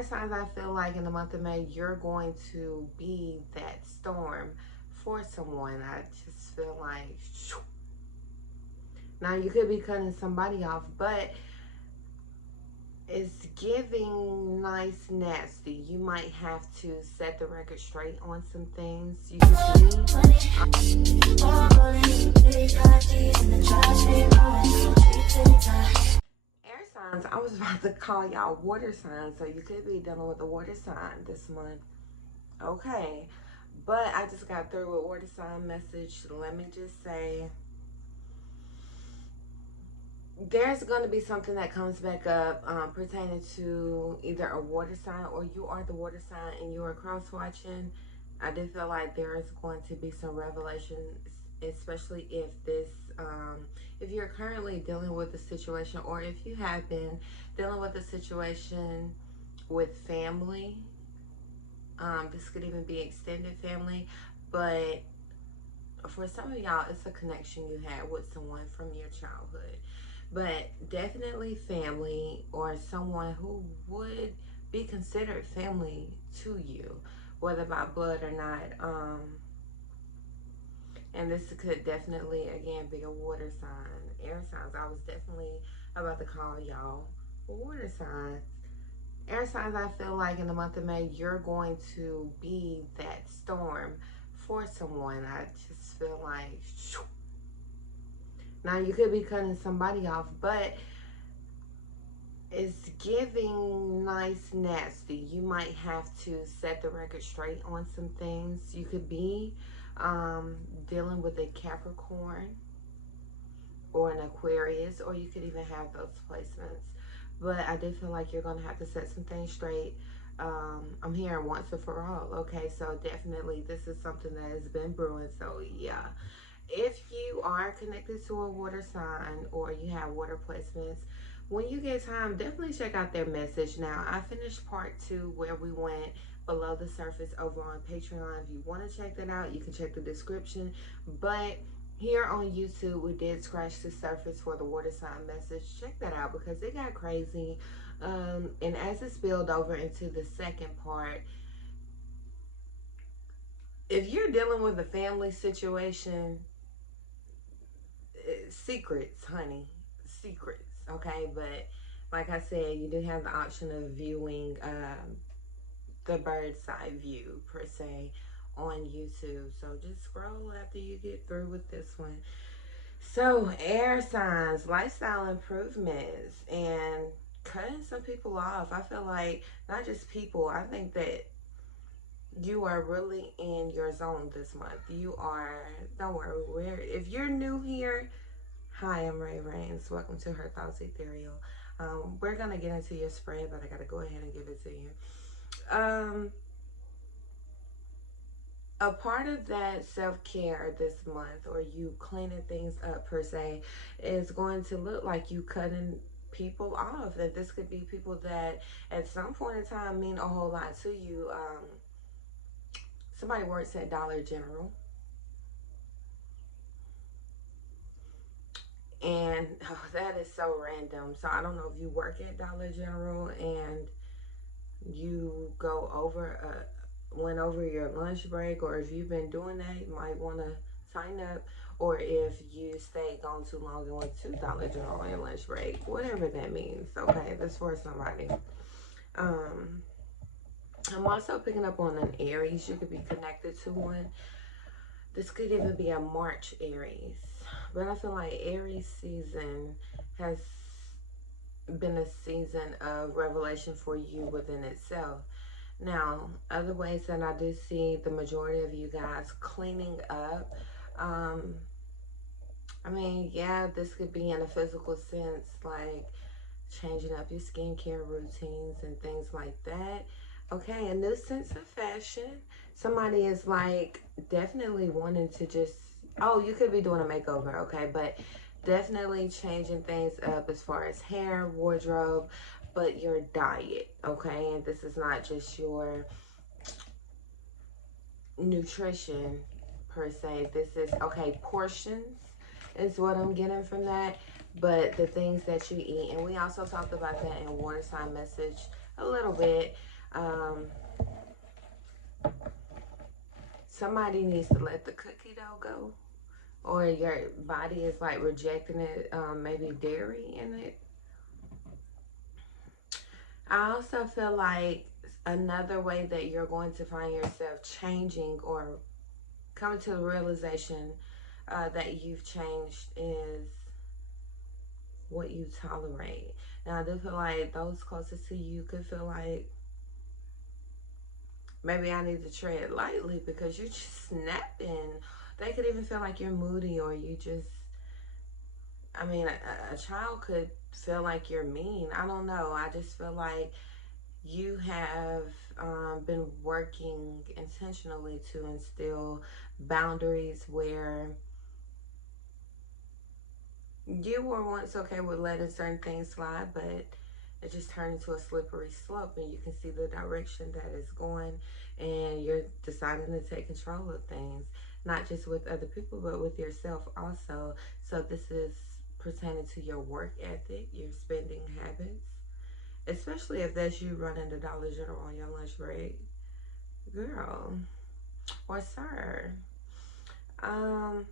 Air signs, I feel like in the month of May, you're going to be that storm for someone. I just feel like, now you could be cutting somebody off, but it's giving nice nasty. You might have to set the record straight on some things. You could air signs. I was about to call y'all water signs, so you could be dealing with a water sign this month. Okay, but I just got through with water sign message. Let me just say, there's going to be something that comes back up pertaining to either a water sign or you are the water sign and you are cross watching. I do feel like there is going to be some revelation, especially if this if you're currently dealing with a situation, or if you have been dealing with a situation with family. This could even be extended family, but for some of y'all, it's a connection you had with someone from your childhood. But definitely family, or someone who would be considered family to you, whether by blood or not. And this could definitely, again, be a water sign. Air signs, I was definitely about to call y'all water signs. Air signs, I feel like in the month of May, you're going to be that storm for someone. I just feel like, now you could be cutting somebody off, but it's giving nice nasty. You might have to set the record straight on some things. You could be dealing with a Capricorn or an Aquarius, or you could even have those placements. But I do feel like you're going to have to set some things straight. I'm hearing once and for all. Okay, so definitely this is something that has been brewing. So yeah, if you are connected to a water sign or you have water placements, when you get time, definitely check out their message. Now, I finished part 2 where we went below the surface over on Patreon. If you want to check that out, you can check the description. But here on YouTube, we did scratch the surface for the water sign message. Check that out because it got crazy. And as it spilled over into the second part, if you're dealing with a family situation, secrets, honey, secrets. Okay, but like I said, you do have the option of viewing the bird's eye view per se on YouTube. So just scroll after you get through with this one. So air signs, lifestyle improvements, and cutting some people off. I feel like not just people. I think that you are really in your zone this month. You are. Don't worry. If you're new here, hi, I'm Ray Rains. Welcome to Her Thoughts Ethereal. We're gonna get into your spread, but I gotta go ahead and give it to you. A part of that self-care this month, or you cleaning things up per se, is going to look like you cutting people off. That this could be people that at some point in time mean a whole lot to you. Somebody works at Dollar General, and oh, that is so random. So I don't know if you work at Dollar General and you go over went over your lunch break, or if you've been doing that, you might want to sign up, or if you stayed gone too long and went to Dollar General on your lunch break, whatever that means. Okay, that's for somebody. I'm also picking up on an Aries. You could be connected to one. This could even be a March Aries, but I feel like Aries season has been a season of revelation for you within itself. Now, other ways that I do see the majority of you guys cleaning up, I mean, yeah, this could be in a physical sense, like changing up your skincare routines and things like that. Okay, a new sense of fashion. Somebody is like definitely wanting to just, oh, you could be doing a makeover, okay, but definitely changing things up as far as hair, wardrobe, but your diet, okay? And this is not just your nutrition per se. This is, okay, portions is what I'm getting from that, but the things that you eat. And we also talked about that in water sign message a little bit. Um, somebody needs to let the cookie dough go, or your body is like rejecting it, maybe dairy in it. I also feel like another way that you're going to find yourself changing or coming to the realization that you've changed is what you tolerate. Now, I do feel like those closest to you could feel like maybe I need to tread lightly because you're just snapping. They could even feel like you're moody, or you just, I mean, a child could feel like you're mean. I don't know. I just feel like you have been working intentionally to instill boundaries where you were once okay with letting certain things slide, but it just turned into a slippery slope, and you can see the direction that it's going, and you're deciding to take control of things, not just with other people, but with yourself also. So this is pertaining to your work ethic, your spending habits, especially if that's you running the Dollar General on your lunch break, girl or sir. Um,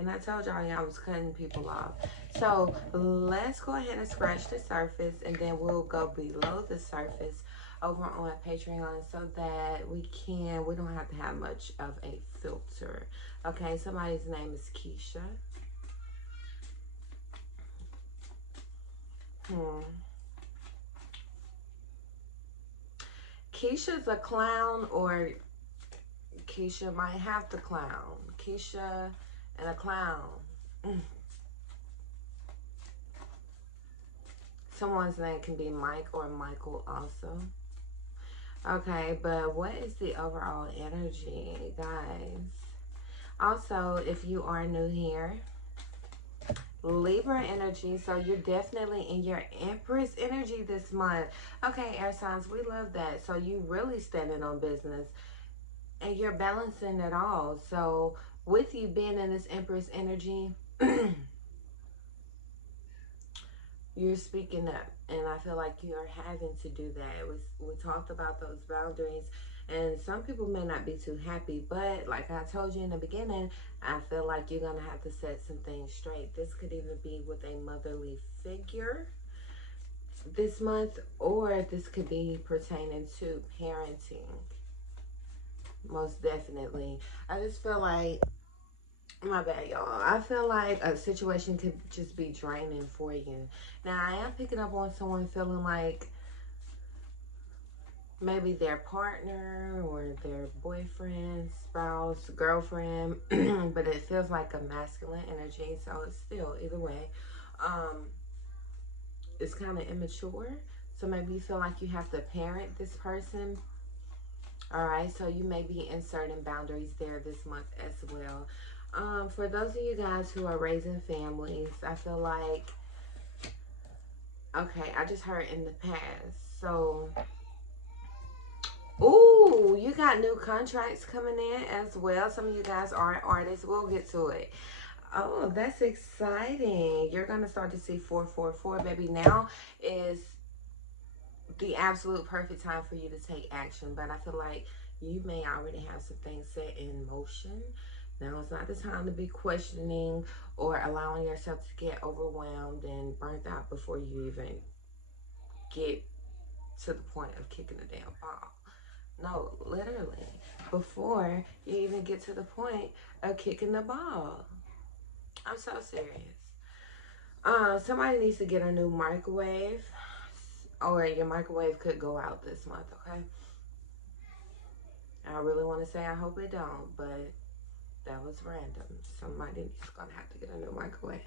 And I told y'all I was cutting people off. So let's go ahead and scratch the surface, and then we'll go below the surface over on Patreon so that we don't have to have much of a filter. Okay, somebody's name is Keisha. Keisha's a clown, or Keisha might have the clown. Keisha and a clown. Someone's name can be Mike or Michael also. Okay, but what is the overall energy, guys? Also, if you are new here, Libra energy, so you're definitely in your Empress energy this month. Okay, air signs, we love that. So you really standing on business, and you're balancing it all. So with you being in this Empress energy, you're speaking up, and I feel like you are having to do that. We talked about those boundaries, and some people may not be too happy, but like I told you in the beginning, I feel like you're gonna have to set some things straight. This could even be with a motherly figure this month, or this could be pertaining to parenting. Most definitely. I just feel like, my bad, y'all. I feel like a situation could just be draining for you. Now, I am picking up on someone feeling like maybe their partner or their boyfriend, spouse, girlfriend, but it feels like a masculine energy. So it's still, either way, it's kind of immature. So maybe you feel like you have to parent this person. All right, so you may be inserting boundaries there this month as well. For those of you guys who are raising families, I feel like, okay, I just heard in the past. So, ooh, you got new contracts coming in as well. Some of you guys are artists. We'll get to it. Oh, that's exciting. You're going to start to see 444, baby. Now is the absolute perfect time for you to take action. But I feel like you may already have some things set in motion. Now it's not the time to be questioning or allowing yourself to get overwhelmed and burnt out before you even get to the point of kicking the damn ball. No, literally, before you even get to the point of kicking the ball. I'm so serious. Somebody needs to get a new microwave, or your microwave could go out this month, okay? I really want to say I hope it don't, but that was random. Somebody's gonna have to get a new microwave.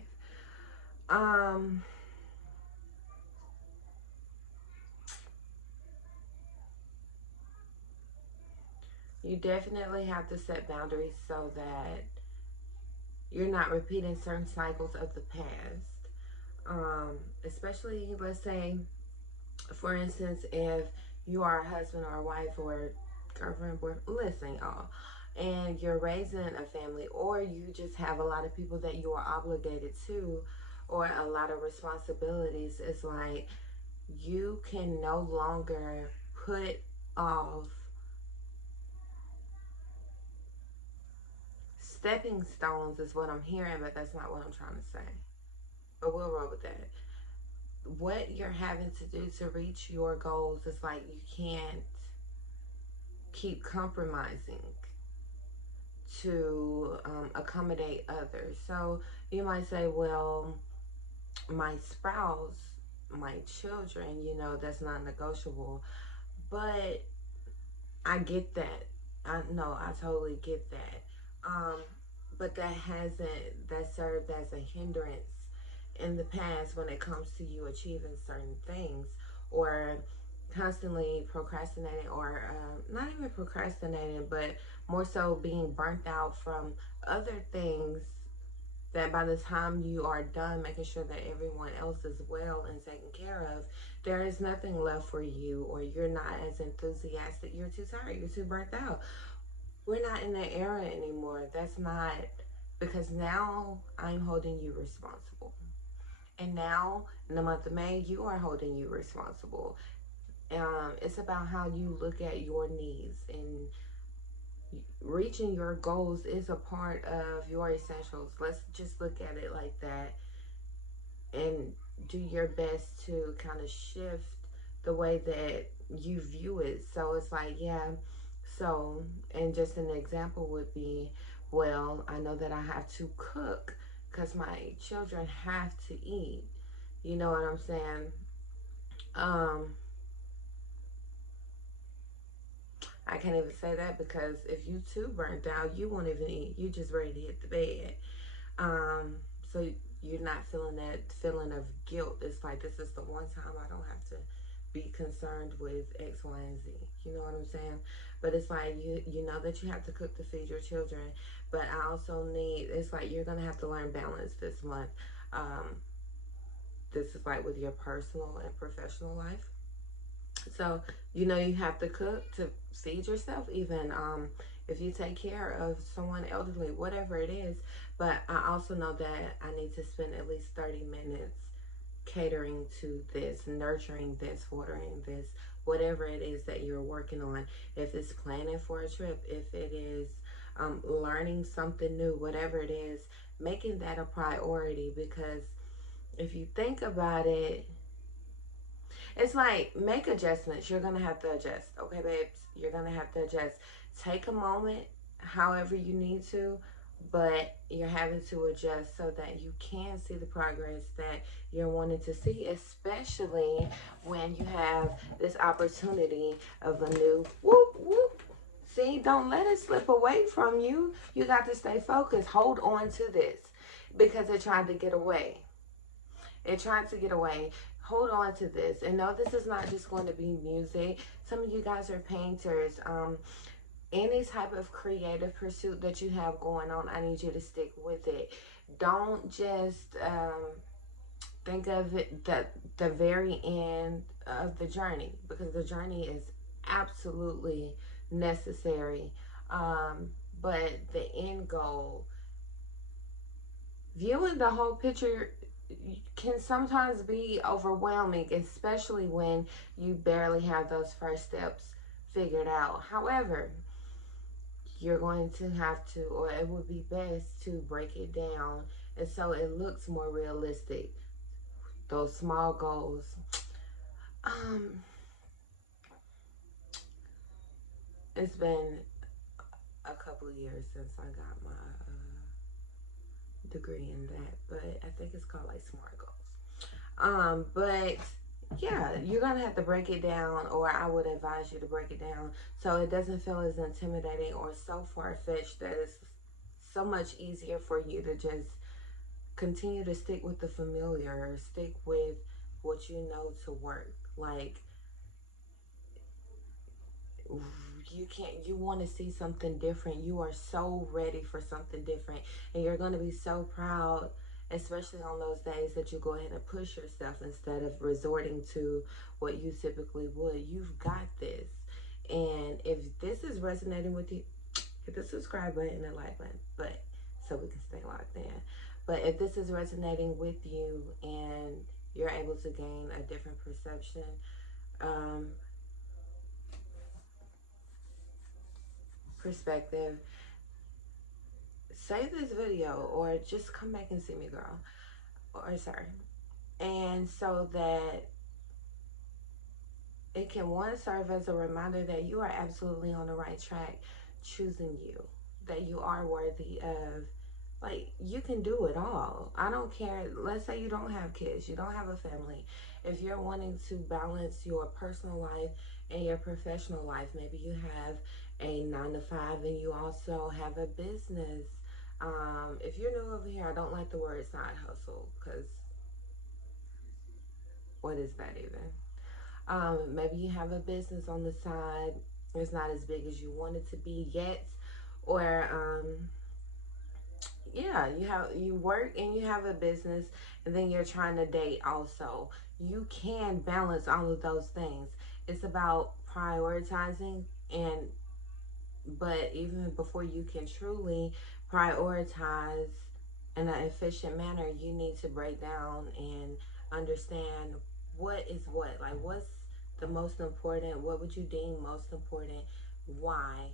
You definitely have to set boundaries so that you're not repeating certain cycles of the past. Especially, let's say, for instance, if you are a husband or a wife or girlfriend, boyfriend, listen, y'all, and you're raising a family, or you just have a lot of people that you are obligated to, or a lot of responsibilities, it's like you can no longer put off stepping stones is what I'm hearing, but that's not what I'm trying to say. But we'll roll with that. What you're having to do to reach your goals is like you can't keep compromising to accommodate others. So you might say, well, my spouse, my children, you know, that's not negotiable. But I get that. I totally get that. Um, but that served as a hindrance in the past when it comes to you achieving certain things, or constantly procrastinating, or not even procrastinating, but more so being burnt out from other things, that by the time you are done making sure that everyone else is well and taken care of, there is nothing left for you, or you're not as enthusiastic, you're too tired, you're too burnt out. We're not in that era anymore. That's not, because now I'm holding you responsible. And now, in the month of May, you are holding you responsible. It's about how you look at your needs, and reaching your goals is a part of your essentials. Let's just look at it like that, and do your best to kind of shift the way that you view it. So it's like, yeah, so, and just an example would be, well, I know that I have to cook because my children have to eat. You know what I'm saying? Um, I can't even say that, because if you too burnt out, you won't even eat. You just ready to hit the bed. So you're not feeling that feeling of guilt. It's like, this is the one time I don't have to be concerned with X, Y, and Z. You know what I'm saying? But it's like, you know that you have to cook to feed your children. But I also need, it's like you're gonna have to learn balance this month. Um, this is like with your personal and professional life. So, you know, you have to cook to feed yourself, even if you take care of someone elderly, whatever it is. But I also know that I need to spend at least 30 minutes catering to this, nurturing this, watering this, whatever it is that you're working on. If it's planning for a trip, if it is learning something new, whatever it is, making that a priority. Because if you think about it, it's like, make adjustments. You're gonna have to adjust. Okay, babes? You're gonna have to adjust. Take a moment, however you need to, but you're having to adjust so that you can see the progress that you're wanting to see, especially when you have this opportunity of a new whoop whoop. See, don't let it slip away from you. You got to stay focused. Hold on to this, because it tried to get away. It tried to get away. Hold on to this. And no, this is not just going to be music. Some of you guys are painters. Any type of creative pursuit that you have going on, I need you to stick with it. Don't just think of it the very end of the journey, because the journey is absolutely necessary. But the end goal, viewing the whole picture, can sometimes be overwhelming, especially when you barely have those first steps figured out. However, you're going to have to, or it would be best to break it down, and so it looks more realistic. Those small goals. Um, it's been a couple of years since I got my degree in that, but I think it's called like SMART goals. But yeah, you're gonna have to break it down, or I would advise you to break it down so it doesn't feel as intimidating or so far-fetched that it's so much easier for you to just continue to stick with the familiar, stick with what you know to work. Like, you want to see something different. You are so ready for something different, and you're going to be so proud, especially on those days that you go ahead and push yourself instead of resorting to what you typically would. You've got this. And if this is resonating with you, hit the subscribe button and the like button, but so we can stay locked in. But if this is resonating with you, and you're able to gain a different perception. Perspective. Save this video or just come back and see me, girl. Or sir. And so that it can, one, serve as a reminder that you are absolutely on the right track, choosing you, that you are worthy of, like, you can do it all. I don't care. Let's say you don't have kids, you don't have a family. If you're wanting to balance your personal life and your professional life, maybe you have a 9 to 5 and you also have a business. If you're new over here, I don't like the word side hustle, because what is that even? Maybe you have a business on the side. It's not as big as you want it to be yet. Or yeah, you work and you have a business, and then you're trying to date also. You can balance all of those things. It's about prioritizing, and but even before you can truly prioritize in an efficient manner, you need to break down and understand what is what. Like, what's the most important? What would you deem most important? Why?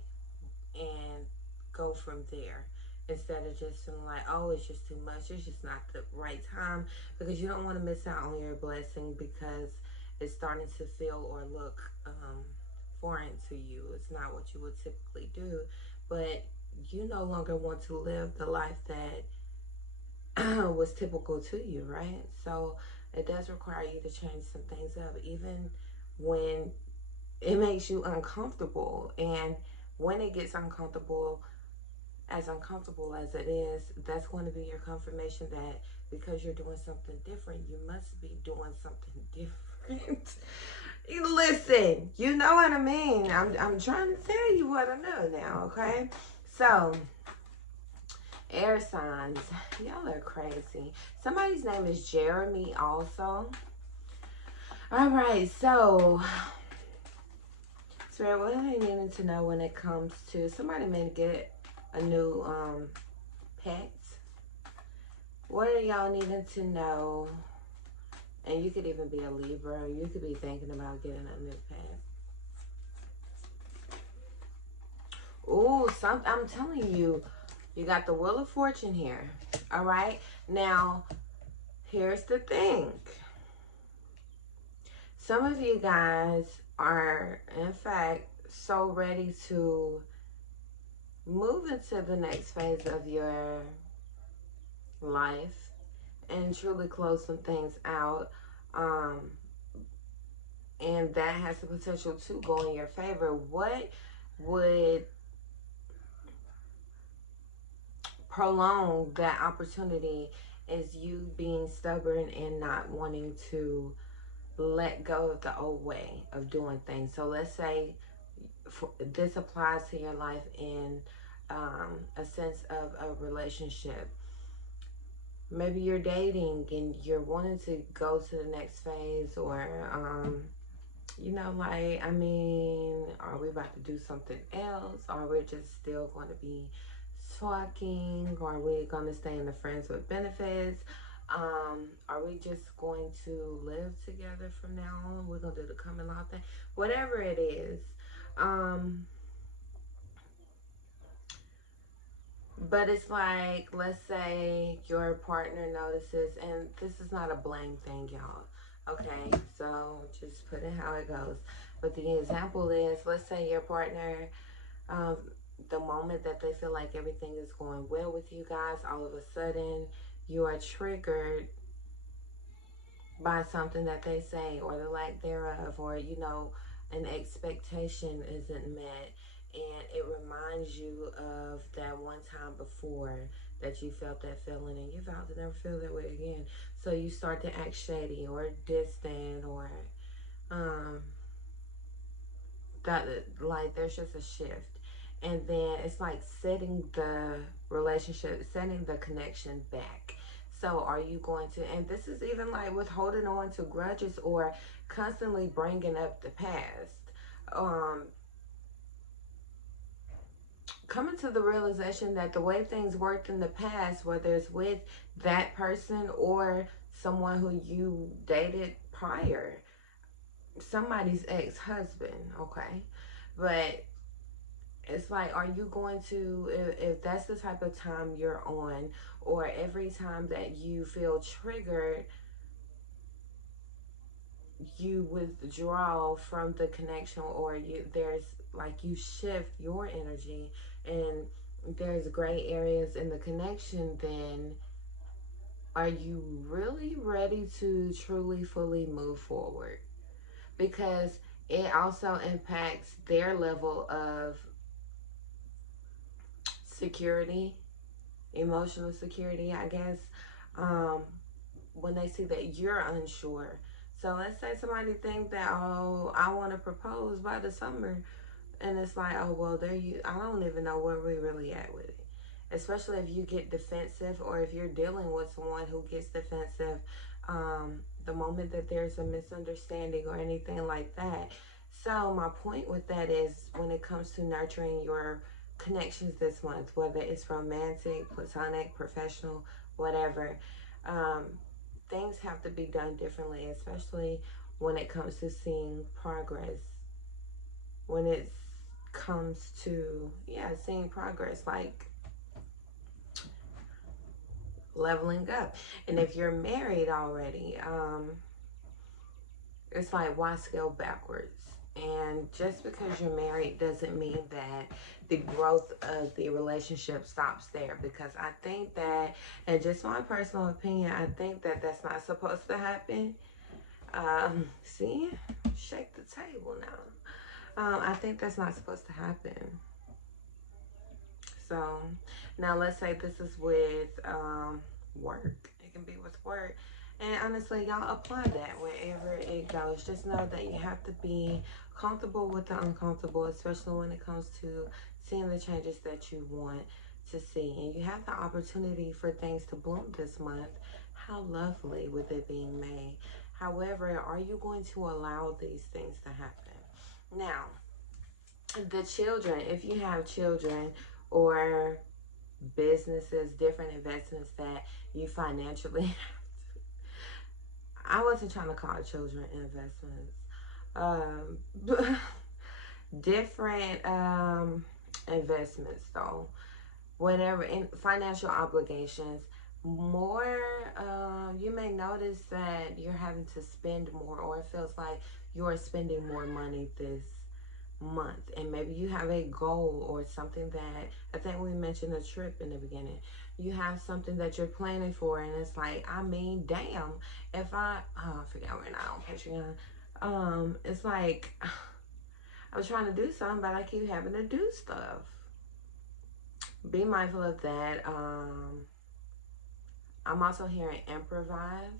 And go from there, instead of just feeling like, oh, it's just too much, it's just not the right time, because you don't want to miss out on your blessing because it's starting to feel or look foreign to you. It's not what you would typically do, but you no longer want to live the life that was typical to you, right? So it does require you to change some things up, even when it makes you uncomfortable. And when it gets uncomfortable as it is, that's going to be your confirmation that because you're doing something different, you must be doing something different. Listen, you know what I mean. I'm trying to tell you what I know now, okay? So, air signs, y'all are crazy. Somebody's name is Jeremy also. All right, so Spirit, what are they needing to know when it comes to somebody may get a new pet? What are y'all needing to know? And you could even be a Libra, or you could be thinking about getting a new pet. Ooh, I'm telling you, you got the Wheel of Fortune here. All right. Now, here's the thing. Some of you guys are, in fact, so ready to move into the next phase of your life and truly close some things out. And that has the potential to go in your favor. What would prolong that opportunity is you being stubborn and not wanting to let go of the old way of doing things. So let's say this applies to your life in a sense of a relationship. Maybe you're dating and you're wanting to go to the next phase, or you know, like, I mean, are we about to do something else? Or we're just still going to be talking? Or are we going to stay in the friends with benefits? Are we just going to live together from now on? We're going to do the common law thing. Whatever it is. But it's like, let's say your partner notices, and this is not a blame thing, y'all. Okay, so just put it how it goes. But the example is, let's say your partner, the moment that they feel like everything is going well with you guys, all of a sudden you are triggered by something that they say, or the lack thereof, or, you know, an expectation isn't met. And it reminds you of that one time before that you felt that feeling, and you vowed to never feel that way again. So you start to act shady or distant, or that, like, there's just a shift. And then it's like setting the relationship, setting the connection back. So are you going to, and this is even like with holding on to grudges or constantly bringing up the past. Coming to the realization that the way things worked in the past, whether it's with that person or someone who you dated prior, somebody's ex-husband, okay? But it's like, are you going to, if that's the type of time you're on, or every time that you feel triggered, you withdraw from the connection, or there's like, you shift your energy and there's gray areas in the connection, then are you really ready to truly fully move forward? Because it also impacts their level of security, emotional security, I guess, um, when they see that you're unsure. So let's say somebody think that, oh, I want to propose by the summer, and it's like, oh, well, there you, I don't even know where we really at with it. Especially if you get defensive, or if you're dealing with someone who gets defensive, the moment that there's a misunderstanding or anything like that. So my point with that is, when it comes to nurturing your connections this month, whether it's romantic, platonic, professional, whatever, um, things have to be done differently, especially when it comes to seeing progress. When it comes to, yeah, seeing progress, like leveling up. And if you're married already, it's like, why scale backwards? And just because you're married doesn't mean that the growth of the relationship stops there. Because I think that, and just my personal opinion, I think that that's not supposed to happen. See, shake the table now. I think that's not supposed to happen. So now let's say this is with work. It can be with work. And honestly, y'all apply that wherever it goes. Just know that you have to be comfortable with the uncomfortable, especially when it comes to seeing the changes that you want to see. And you have the opportunity for things to bloom this month. How lovely with it being May. However, are you going to allow these things to happen? Now, the children, if you have children, or businesses, different investments that you financially I wasn't trying to call children investments. Different investments though. Whatever, in financial obligations, more, you may notice that you're having to spend more, or it feels like you're spending more money this month. And maybe you have a goal or something that, I think we mentioned a trip in the beginning. You have something that you're planning for, and it's like, I mean, damn, if I forget, we're not on Patreon. It's like, I was trying to do something, but I keep having to do stuff. Be mindful of that. I'm also hearing improvise.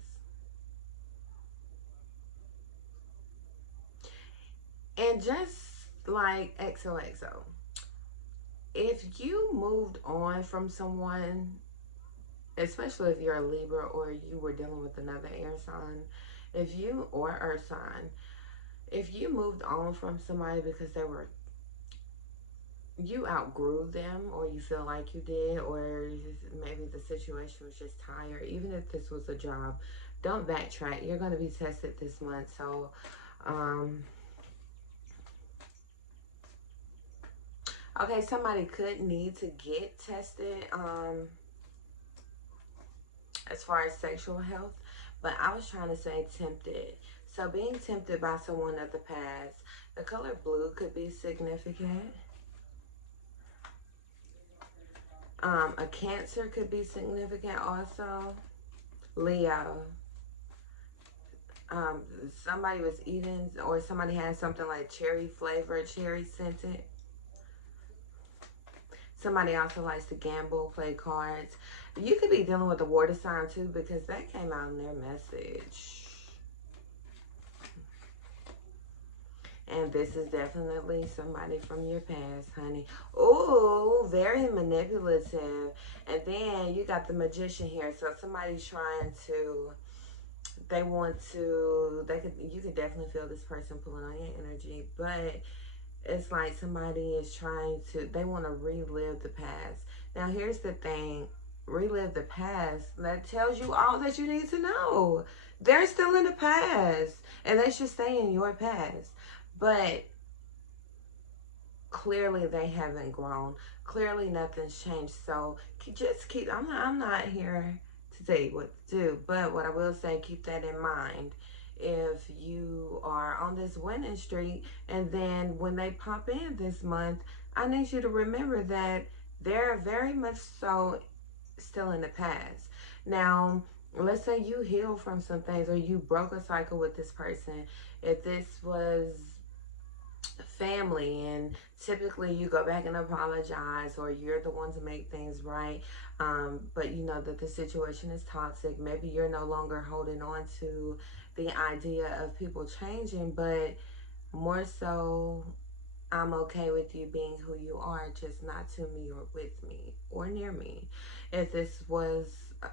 And just like XOXO, if you moved on from someone, especially if you're a Libra, or you were dealing with another air sign, if you, or earth sign, if you moved on from somebody because you outgrew them, or you feel like you did, or maybe the situation was just tired, even if this was a job, don't backtrack. You're going to be tested this month. So, okay, somebody could need to get tested, as far as sexual health, but I was trying to say tempted. So being tempted by someone of the past, the color blue could be significant. A Cancer could be significant also. Leo. Somebody was eating, or somebody had something like cherry flavored, cherry scented. Somebody also likes to gamble, play cards. You could be dealing with a water sign too, because that came out in their message. And this is definitely somebody from your past, honey. Oh, very manipulative. And then you got the Magician here. So somebody's trying to, you could definitely feel this person pulling on your energy. But it's like somebody is trying to, they want to relive the past. Now, here's the thing. relive the past. That tells you all that you need to know. They're still in the past, and they should stay in your past. But clearly they haven't grown. Clearly nothing's changed. So just keep, I'm not here to tell you what to do, but what I will say, keep that in mind. If you are on this winning streak, and then when they pop in this month, I need you to remember that they're very much so still in the past. Now, let's say you heal from some things, or you broke a cycle with this person. If this was family, and typically you go back and apologize, or you're the one to make things right, but you know that the situation is toxic, maybe you're no longer holding on to the idea of people changing, but more so, I'm okay with you being who you are, just not to me or with me or near me. If this was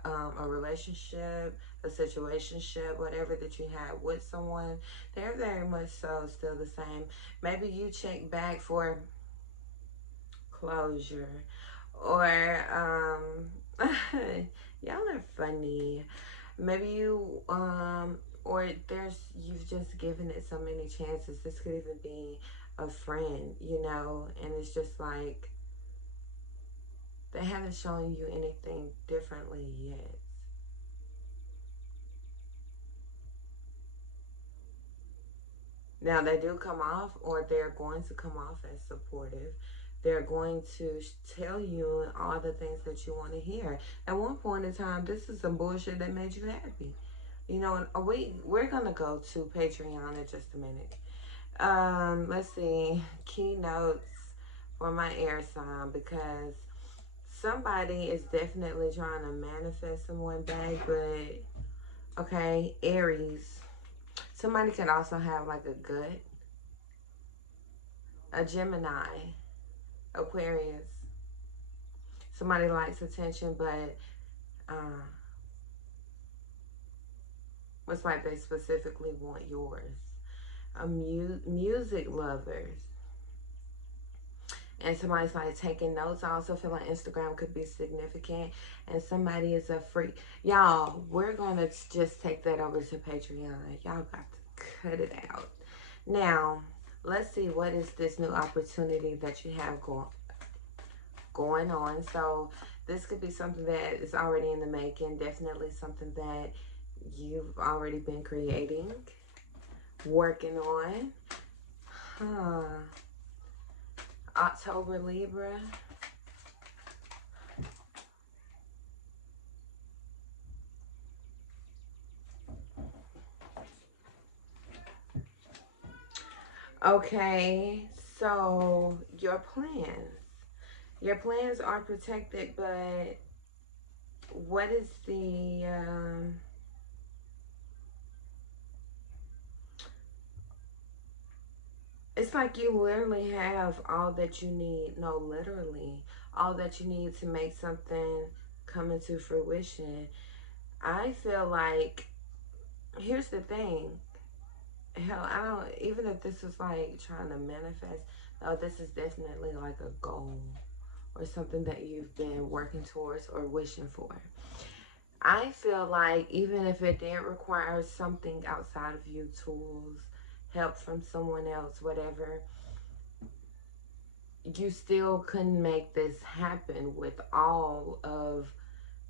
a relationship, a situationship, whatever that you had with someone, they're very much so still the same. Maybe you check back for closure, or y'all are funny. Maybe you or there's you've just given it so many chances. This could even be a friend, you know, and it's just like they haven't shown you anything differently yet. Now they do come off, or they're going to come off as supportive. They're going to tell you all the things that you want to hear. At one point in time, this is some bullshit that made you happy. You know, we're gonna go to Patreon in just a minute. Let's see, keynotes for my air sign, because somebody is definitely trying to manifest someone back, but okay, Aries. Somebody could also have like a gut, a Gemini, Aquarius. Somebody likes attention, but uh, it's like they specifically want yours. Music lovers. And somebody's like taking notes. I also feel like Instagram could be significant. And somebody is a freak. Y'all, we're going to just take that over to Patreon. Y'all got to cut it out. Now, let's see, what is this new opportunity that you have going on. So this could be something that is already in the making. Definitely something that you've already been creating, working on. October, Libra. Okay, so your plans are protected, but what is the it's like you literally have all that you need. No, literally all that you need to make something come into fruition. I feel like, here's the thing. Hell, I don't, even if this is like trying to manifest, no, this is definitely like a goal or something that you've been working towards or wishing for. I feel like even if it did require something outside of you, tools, help from someone else, whatever, you still couldn't make this happen with all of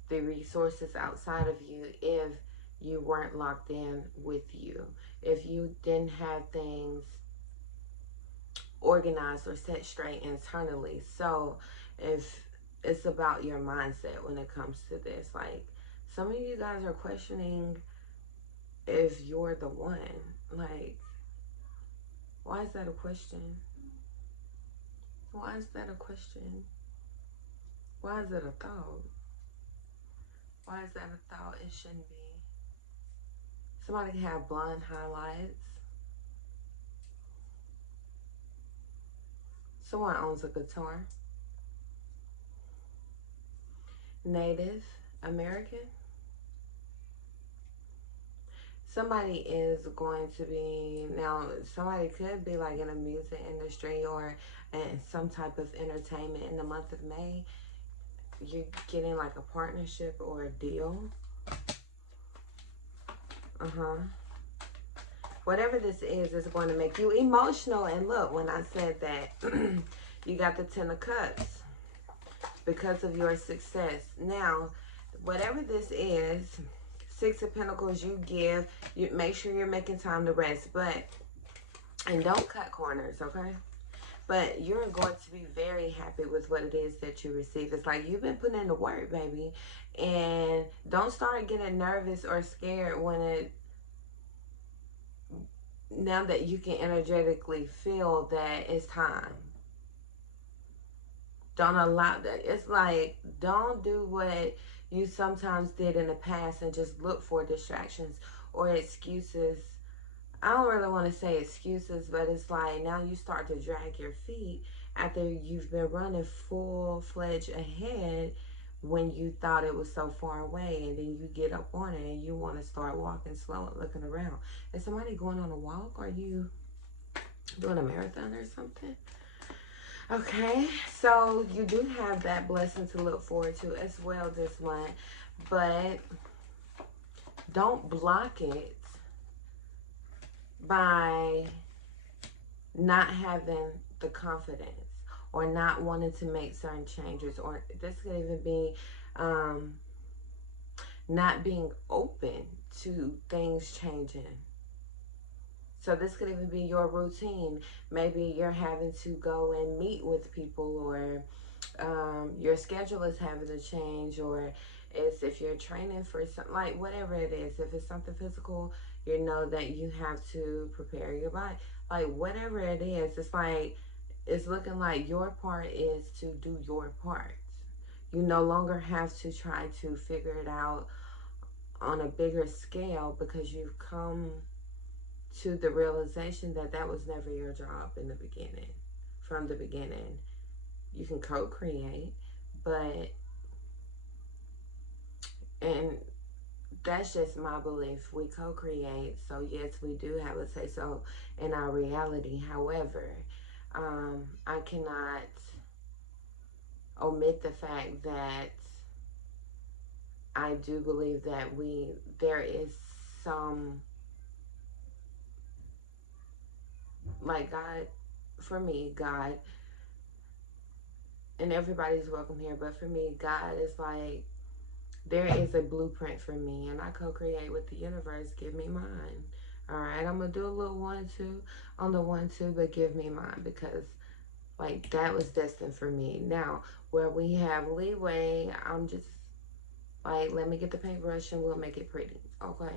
the resources outside of you if you weren't locked in with you. If you didn't have things organized or set straight internally. So if it's about your mindset when it comes to this, like some of you guys are questioning if you're the one. Like, why is that a question? Why is that a question? Why is it a thought? Why is that a thought? It shouldn't be. Somebody can have blonde highlights. Someone owns a guitar. Native American. Somebody is going to be, now somebody could be like in the music industry or in some type of entertainment in the month of May. you're getting like a partnership or a deal. Whatever this is going to make you emotional. And look, when I said that, you got the 10 of Cups because of your success. Now, whatever this is, 6 of Pentacles, you give. You make sure you're making time to rest, and don't cut corners, okay? But you're going to be very happy with what it is that you receive. It's like you've been putting in the work, baby. And don't start getting nervous or scared now that you can energetically feel that it's time. Don't allow that. It's like, don't do what you sometimes did in the past and just look for distractions or excuses. I don't really want to say excuses, but it's like now you start to drag your feet after you've been running full-fledged ahead when you thought it was so far away, and then you get up on it and you want to start walking slow and looking around. Is somebody going on a walk? Are you doing a marathon or something? Okay, so you do have that blessing to look forward to as well this month, but don't block it by not having the confidence or not wanting to make certain changes, or this could even be not being open to things changing. So this could even be your routine. Maybe you're having to go and meet with people, or your schedule is having to change, or it's if you're training for something, like whatever it is. If it's something physical, you know that you have to prepare your body. Like whatever it is, it's like it's looking like your part is to do your part. You no longer have to try to figure it out on a bigger scale because you've come to the realization that that was never your job in the beginning. From the beginning, you can co-create, and that's just my belief. We co-create, so yes, we do have a say-so in our reality. However, I cannot omit the fact that I do believe that there is some, like God, for me, God, and everybody's welcome here, but for me, God is like, there is a blueprint for me, and I co-create with the universe. Give me mine. All right, I'm going to do a little 1-2 on the 1-2, but give me mine, because like that was destined for me. Now, where we have leeway, I'm just like, let me get the paintbrush and we'll make it pretty, okay?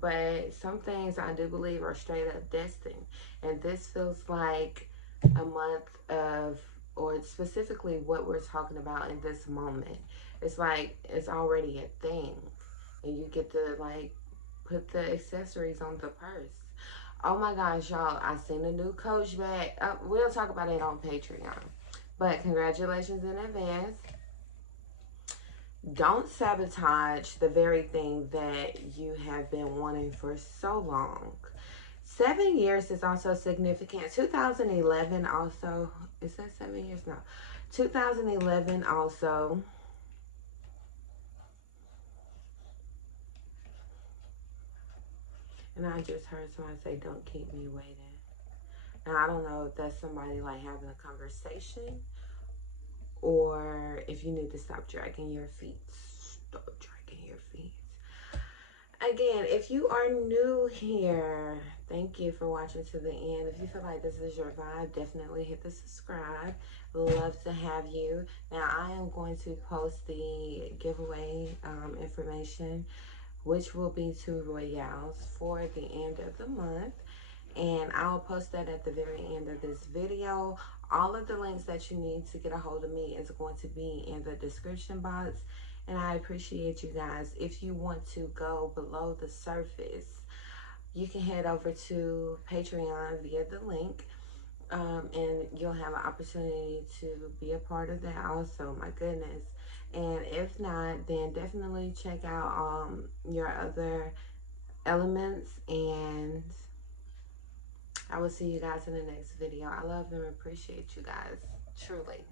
But some things I do believe are straight up destined, and this feels like a month of, or specifically what we're talking about in this moment. It's like it's already a thing, and you get to like put the accessories on the purse. Oh my gosh, y'all, I seen a new coach bag. We'll talk about it on Patreon. But congratulations in advance. Don't sabotage the very thing that you have been wanting for so long. 7 years is also significant. 2011 also, is that 7 years? No. 2011 also. And I just heard somebody say, don't keep me waiting. And I don't know if that's somebody like having a conversation, or if you need to stop dragging your feet. Stop dragging your feet. Again, if you are new here, thank you for watching to the end. If you feel like this is your vibe, definitely hit the subscribe. Love to have you. Now, I am going to post the giveaway information, which will be 2 royales for the end of the month. And I'll post that at the very end of this video. All of the links that you need to get a hold of me is going to be in the description box. And I appreciate you guys. If you want to go below the surface, you can head over to Patreon via the link. And you'll have an opportunity to be a part of that also. My goodness. And if not, then definitely check out your other elements, and I will see you guys in the next video. I love and appreciate you guys, truly.